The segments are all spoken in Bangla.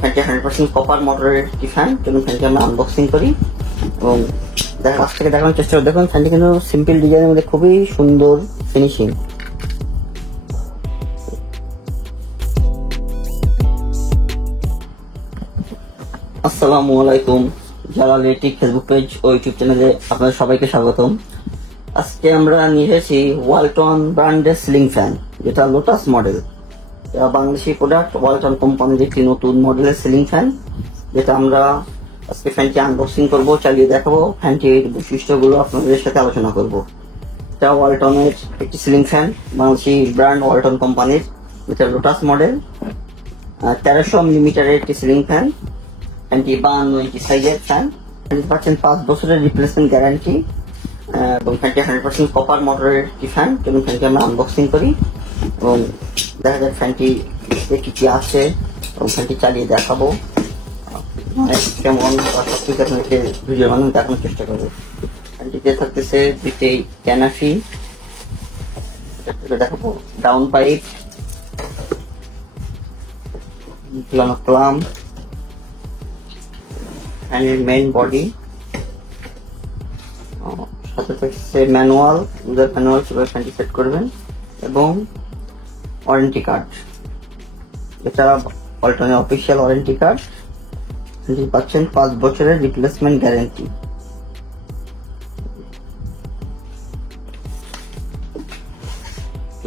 ফ্যানটি 100% কপার মোটরের একটি ফ্যান। চলুন ফ্যানটি আমরা আনবক্সিং করি এবং কাছ থেকে দেখানোর চেষ্টা করি। দেখুন ফ্যানটি কিন্তু সিম্পল ডিজাইনের মধ্যে খুবই সুন্দর ফিনিশিং। আসসালামু আলাইকুম, জালাল ইলেকট্রিক ফেসবুক পেজ ও ইউটিউব চ্যানেলে আপনাদের সবাইকে স্বাগতম। আজকে আমরা নিয়ে এসেছি ওয়ালটন ব্র্যান্ডের সিলিং ফ্যান, যেটা lotus model. Bangladeshi product, Walton কোম্পানির একটি নতুন মডেলের সিলিং ফ্যান, যেটা আমরা আজকে ফ্যানটি আনবক্সিং করব, চালিয়ে দেখাবো, ফ্যানটির বৈশিষ্ট্যগুলো আপনাদের সাথে আলোচনা করব। এটা ওয়ালটনের একটি ceiling fan, Bangladeshi brand Walton কোম্পানির, যেটা লোটাস মডেল। 1300 মিলিমিটারের একটি সিলিং ফ্যান। ফ্যানটি 52 ইঞ্চি সাইজের ফ্যান। পাচ্ছেন 5 বছরের রিপ্লেসমেন্ট গ্যারান্টি এবং ফ্যানটি 100% কপার মোটরের একটি ফ্যান। এবং ফ্যানটি আমরা আনবক্সিং করি এবং দেখা যাক ফ্যানটি কি কি আছে এবং ফ্যানটি চালিয়ে দেখাবো কেমন, সবকিছু আপনাকে ভিডিওর মাধ্যমে দেখানোর চেষ্টা করবো। ফ্যানটিতে থাকতেছে দুইটি ক্যানাফি, দেখাবো ডাউন পাইপ, ক্লাম, ফ্যানের মেইন বডি, সাথে থাকছে ম্যানুয়াল, ইউজার ম্যানুয়াল কিভাবে ফ্যানটি সেট করবেন, এবং ওয়ারেন্টি কার্ড। এটা ওয়ালটনের অফিসিয়াল ওয়ারেন্টি কার্ড। পাচ্ছেন 5 বছরের রিপ্লেসমেন্ট গ্যারান্টি।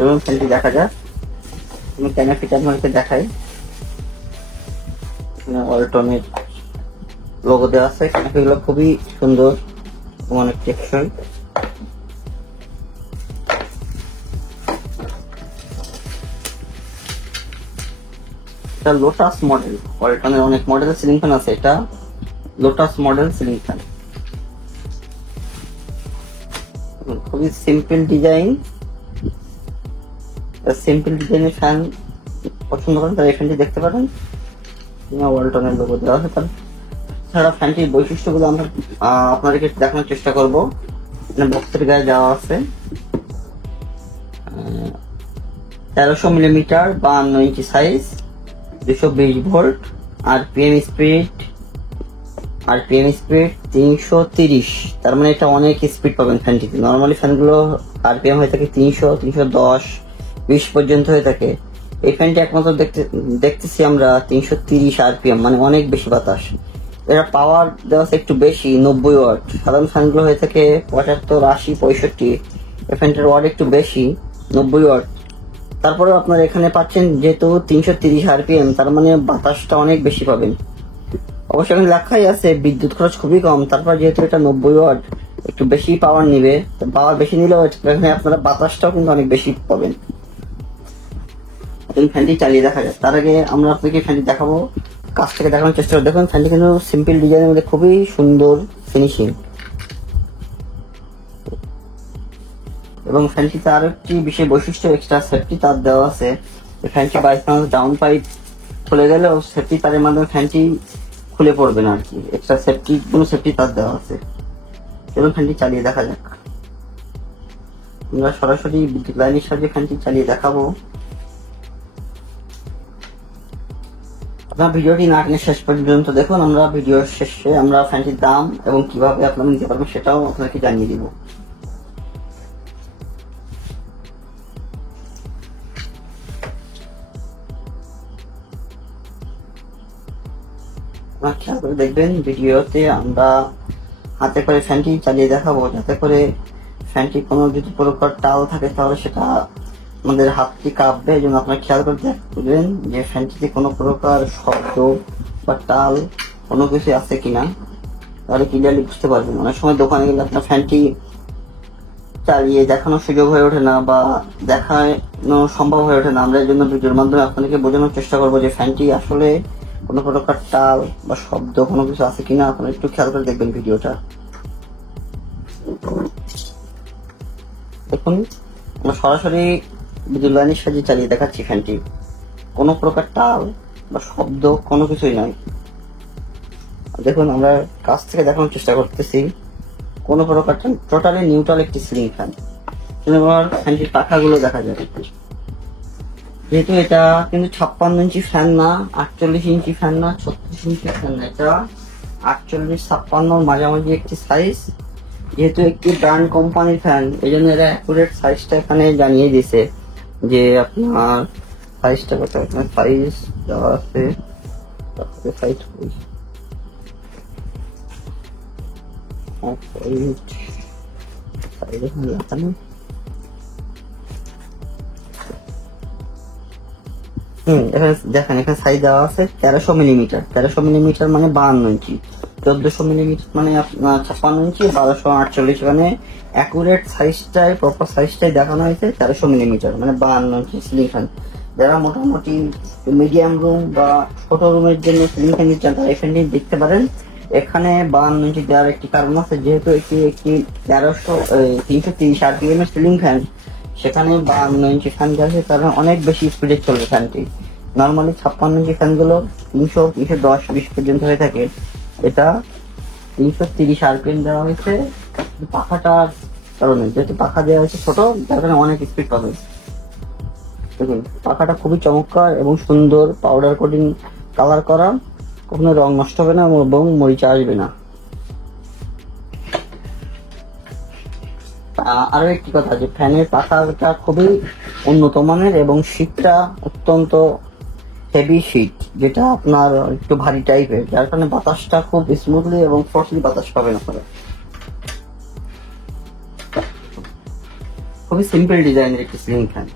এবং ফ্যানটি দেখা যাক, আমি ক্যানাফিটা আপনাকে দেখাই। ওয়ালটনের লোগো দেওয়া আছে। ক্যানাফিগুলো খুবই সুন্দর, অনেক টেকসই। এটা লোটাস মডেল, ওয়ালটনের অনেক মডেলের সিলিং ফ্যান আছে, এটা লোটাস মডেল সিলিং ফ্যান। খুবই সিম্পল ডিজাইন, সিম্পল ডিজাইনের ফ্যান পছন্দ করেন তারা এই ফ্যানটি দেখতে পারেন। ওয়ালটনের লোগো দেওয়া আছে। তাছাড়া ফ্যানটির বৈশিষ্ট্যগুলো আমরা আপনাদেরকে দেখানোর চেষ্টা করবো। বক্সের গায়ে দেওয়া আছে 1300 মিলিমিটার, 52 ইঞ্চি সাইজ, 220 ভোল্ট, আরপিএম স্পিড 330। তার মানে এটা অনেক স্পিড পাবেন ফ্যানটিতে। নর্মালি ফ্যানগুলো আরপিএম হয়ে থাকে 300, 310, 20 পর্যন্ত হয়ে থাকে। এই ফ্যানটি একমাত্র দেখতেছি আমরা 330 আরপিএম, মানে অনেক বেশি বাতাস। এটা পাওয়ার দেওয়া আছে একটু বেশি, 90 ওয়াট। সাধারণ ফ্যানগুলো হয়ে থাকে 75, 80, 65। এই ফ্যানটার ওয়াট একটু বেশি, 90 ওয়াট। তারপরে আপনার এখানে পাচ্ছেন যেহেতু 330 আরপিএম, তার মানে বাতাসটা অনেক বেশি পাবেন। অবশ্য এখানে লেখাই আছে বিদ্যুৎ খরচ খুবই কম। তারপর যেহেতু এটা 90 ওয়াট, একটু বেশি পাওয়ার নিবে, পাওয়ার বেশি নিলেও এখানে আপনারা বাতাসটাও কিন্তু অনেক বেশি পাবেন। ফ্যানটি চালিয়ে দেখা যায়। তার আগে আমরা আপনাকে ফ্যানটি দেখাবো, কাছ থেকে দেখানোর চেষ্টা করি। দেখুন ফ্যানটি কিন্তু সিম্পল ডিজাইনের মধ্যে খুবই সুন্দর ফিনিশিং। এবং ফ্যানটিতে আরো একটি বিশেষ বৈশিষ্ট্য, এক্সট্রা সেফটি তার দেওয়া আছে। ফ্যানটি বাই চান্স ডাউন পাইপ খুলে গেলেও সেফটি তারের মাধ্যমে ফ্যানটি খুলে পড়বে না আর কি। এক্সট্রা সেফটি তার দেওয়া আছে। এবং ফ্যানটি চালিয়ে দেখা যাক। আমরা সরাসরি বিদ্যুৎ লাইনের সাহায্যে ফ্যানটি চালিয়ে দেখাবো। আপনার ভিডিওটি না টেনে শেষ পর্যন্ত দেখুন। আমরা ভিডিওর শেষে আমরা ফ্যানটির দাম এবং কিভাবে আপনারা নিতে পারবেন সেটাও আপনাকে জানিয়ে দিব। আপনারা খেয়াল করে দেখবেন, ভিডিওতে আমরা হাতে করে ফ্যানটি চালিয়ে দেখাবো, যাতে করে ফ্যানটি কোনো যদি প্রকার টাল থাকে তাহলে সেটা আমাদের হাতটি কাঁপবে। এই জন্য আপনারা খেয়াল করে দেখবেন যে ফ্যানটিতে কোনো প্রকার শব্দ বা টাল কোনো কিছু আছে কিনা, তাহলে ক্লিয়ারলি বুঝতে পারবেন। অনেক সময় দোকানে গেলে আপনার ফ্যানটি চালিয়ে দেখানোর সুযোগ হয়ে ওঠে না বা দেখানো সম্ভব হয়ে ওঠে না। আমরা এই জন্য ভিডিওর মাধ্যমে আপনাদেরকে বোঝানোর চেষ্টা করবো যে ফ্যানটি আসলে কোনো প্রকার টাল বা শব্দ কোনো কিছু আছে কিনা। আপনারা একটু খেয়াল করে দেখবেন ভিডিওটা। দেখুন আমরা সরাসরি বিদ্যুৎ লাইনের সাহায্যে চালিয়ে দেখাচ্ছি ফ্যানটি। কোনো প্রকার টাল বা শব্দ কোনো কিছুই নয়। দেখুন আমরা কাছ থেকে দেখানোর চেষ্টা করতেছি, কোনো প্রকার টোটালি নিউট্রাল একটি সিলিং ফ্যান। ফ্যানটির পাখাগুলো দেখা যায়। যেহেতু এটা কিন্তু 56 ইঞ্চি ফ্যান না, 48 ইঞ্চি ফ্যান না, 36 ইঞ্চি ফ্যান না, এটা 48-56 মাঝামাঝি একটি সাইজ। যেহেতু একটি ব্র্যান্ড কোম্পানির ফ্যান, এই জন্য এরা অ্যাকুরেট সাইজটা এখানে জানিয়ে দিছে যে আপনার সাইজটা কত। আপনার সাইজ দেওয়া আছে, সাইজ দেখানো। এখানে দেখেন, এখানে সাইজ দেওয়া আছে 1300 মিলিমিটার। 1300 মিলিমিটার মানে 52 ইঞ্চি, 1400 মিলিমিটার মানে আপনার 56 ইঞ্চি, 1248 মানে অ্যাকুরেট সাইজটাই, প্রপার সাইজটাই দেখানো হয়েছে 1300 মিলিমিটার মানে 52 ইঞ্চি সিলিং ফ্যান। যারা মোটামুটি মিডিয়াম রুম বা ছোট রুমের জন্য সিলিং ফ্যান নিচ্ছেন তারা এই ফ্যানটি দেখতে পারেন। এখানে 52 ইঞ্চি দেওয়ার একটি কারণ আছে, যেহেতু একটি 330 RPM এর সিলিং ফ্যান, সেখানে 52 ইঞ্চি ফ্যান আছে, কারণ অনেক বেশি স্পিডে চলবে ফ্যানটি। নর্মালি 56 ইঞ্চি ফ্যান গুলো 300-310-20 পর্যন্ত হয়ে থাকে, এটা 330 RPM দেওয়া হয়েছে পাখাটার কারণে। যেহেতু পাখা দেওয়া হয়েছে ছোট, যার কারণে অনেক স্পিড পাবে। দেখুন পাখাটা খুবই চমৎকার এবং সুন্দর, পাউডার কোটিং কালার করা, কখনো রং নষ্ট হবে না এবং মরিচা আসবে না। আরো একটি কথা, যে ফ্যানের পাখাটা খুবই উন্নত মানের এবং শীতটা অত্যন্ত হেভি শীত, যেটা আপনার একটু ভারী টাইপের, যার কারণে বাতাসটা খুব স্মুথলি এবং ফ্রস্টলি বাতাস পাবেন আপনারা। খুবই সিম্পল ডিজাইনের একটি সিলিং ফ্যান।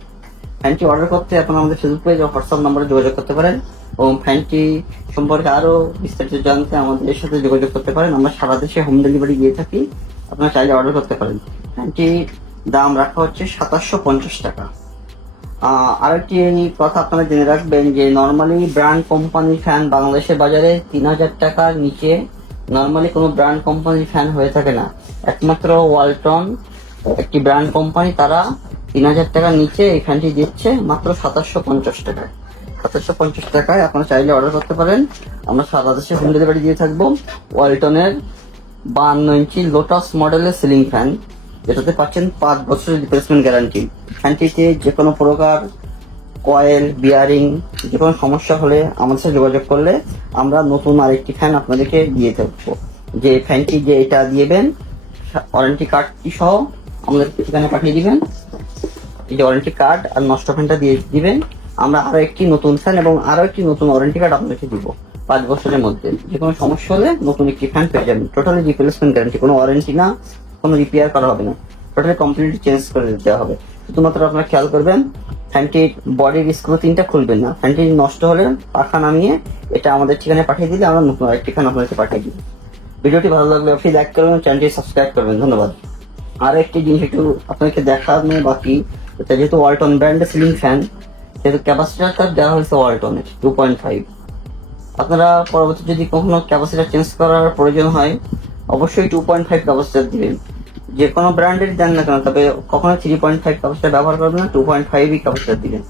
ফ্যানটি অর্ডার করতে আপনারা আমাদের ফেসবুক পেজ ও হোয়াটসঅ্যাপ নম্বরে যোগাযোগ করতে পারেন এবং ফ্যানটি সম্পর্কে আরো বিস্তারিত জানতে আমাদের সাথে যোগাযোগ করতে পারেন। আমরা সারা দেশে হোম ডেলিভারি দিয়ে থাকি, আপনারা চাইলে অর্ডার করতে পারেন। ফ্যানটির দাম রাখা হচ্ছে 2750 টাকা। আরেকটি কথা আপনারা জেনে রাখবেন যে নর্মালি ব্র্যান্ড কোম্পানির ফ্যান বাংলাদেশের বাজারে 3000 টাকার নিচে নর্মালি কোনো ব্র্যান্ড কোম্পানির ফ্যান হয়ে থাকে না। একমাত্র ওয়ালটন একটি ব্র্যান্ড কোম্পানি, তারা 3000 টাকার নিচে এই ফ্যানটি দিচ্ছে মাত্র 2750 টাকায়। 2750 টাকায় আপনারা চাইলে অর্ডার করতে পারেন। আমরা সারা দেশে হোম ডেলিভারি দিয়ে থাকবো। ওয়ালটনের 52 ইঞ্চি লোটাস মডেলের সিলিং ফ্যান, যেটাতে পাচ্ছেন 5 বছরের রিপ্লেসমেন্ট গ্যারান্টি। ফ্যানটিতে যে কোনো প্রকার কয়েল, বিয়ারিং, যে কোনো সমস্যা হলে আমাদের সাথে যোগাযোগ করলে আমরা নতুন আরেকটি ফ্যান আপনাদেরকে দিয়ে থাকবো। যে ফ্যানটি যে এটা দিবেন, ওয়ারেন্টি কার্ডটি সহ আমাদের ঠিকানা পাঠিয়ে দিবেন। এই যে ওয়ারেন্টি কার্ড আর নষ্ট ফ্যানটা দিয়ে দিবেন, আমরা আরো একটি নতুন ফ্যান এবং আরো একটি নতুন ওয়ারেন্টি কার্ড আপনাদেরকে দিব। 5 বছরের মধ্যে যে কোনো সমস্যা হলে নতুন একটি ফ্যান পেয়ে যাবেন। টোটালি রিপ্লেসমেন্ট গ্যারান্টি, কোনো ওয়ারেন্টি না, কোনো রিপেয়ার করা হবে না, টোটালি কমপ্লিটলি চেঞ্জ করে দেওয়া হবে। শুধুমাত্র আপনারা খেয়াল করবেন ফ্যানটির বডির স্ক্রু 3টা খুলবেন না। ফ্যানটি নষ্ট হলে পাখা নামিয়ে এটা আমাদের ঠিকানায় পাঠিয়ে দিলে আমরা নতুন আরেকটি ফ্যান আপনাদেরকে পাঠিয়ে দিব। ভিডিওটি ভালো লাগলে অবশ্যই লাইক করবেন, চ্যানেলটি সাবস্ক্রাইব করবেন। ধন্যবাদ। আর একটি জিনিস একটু আপনাকে দেখানো বাকি, এটা যেহেতু ওয়ালটন ব্র্যান্ডের সিলিং ফ্যান, যেহেতু ক্যাপাসিটারটা দেওয়া হয়েছে ওয়ালটনের 2.5। আপনারা পরবর্তী যদি কখনো ক্যাপাসিটার চেঞ্জ করার প্রয়োজন হয় অবশ্যই 2.5 ক্যাপাসিটার দিবেন। যে কোনো ব্র্যান্ডের দেন না কেন, তবে কখনো 3.5 ক্যাপাসিটার ব্যবহার করবেন না, 2.5 ক্যাপাসিটার দিবেন।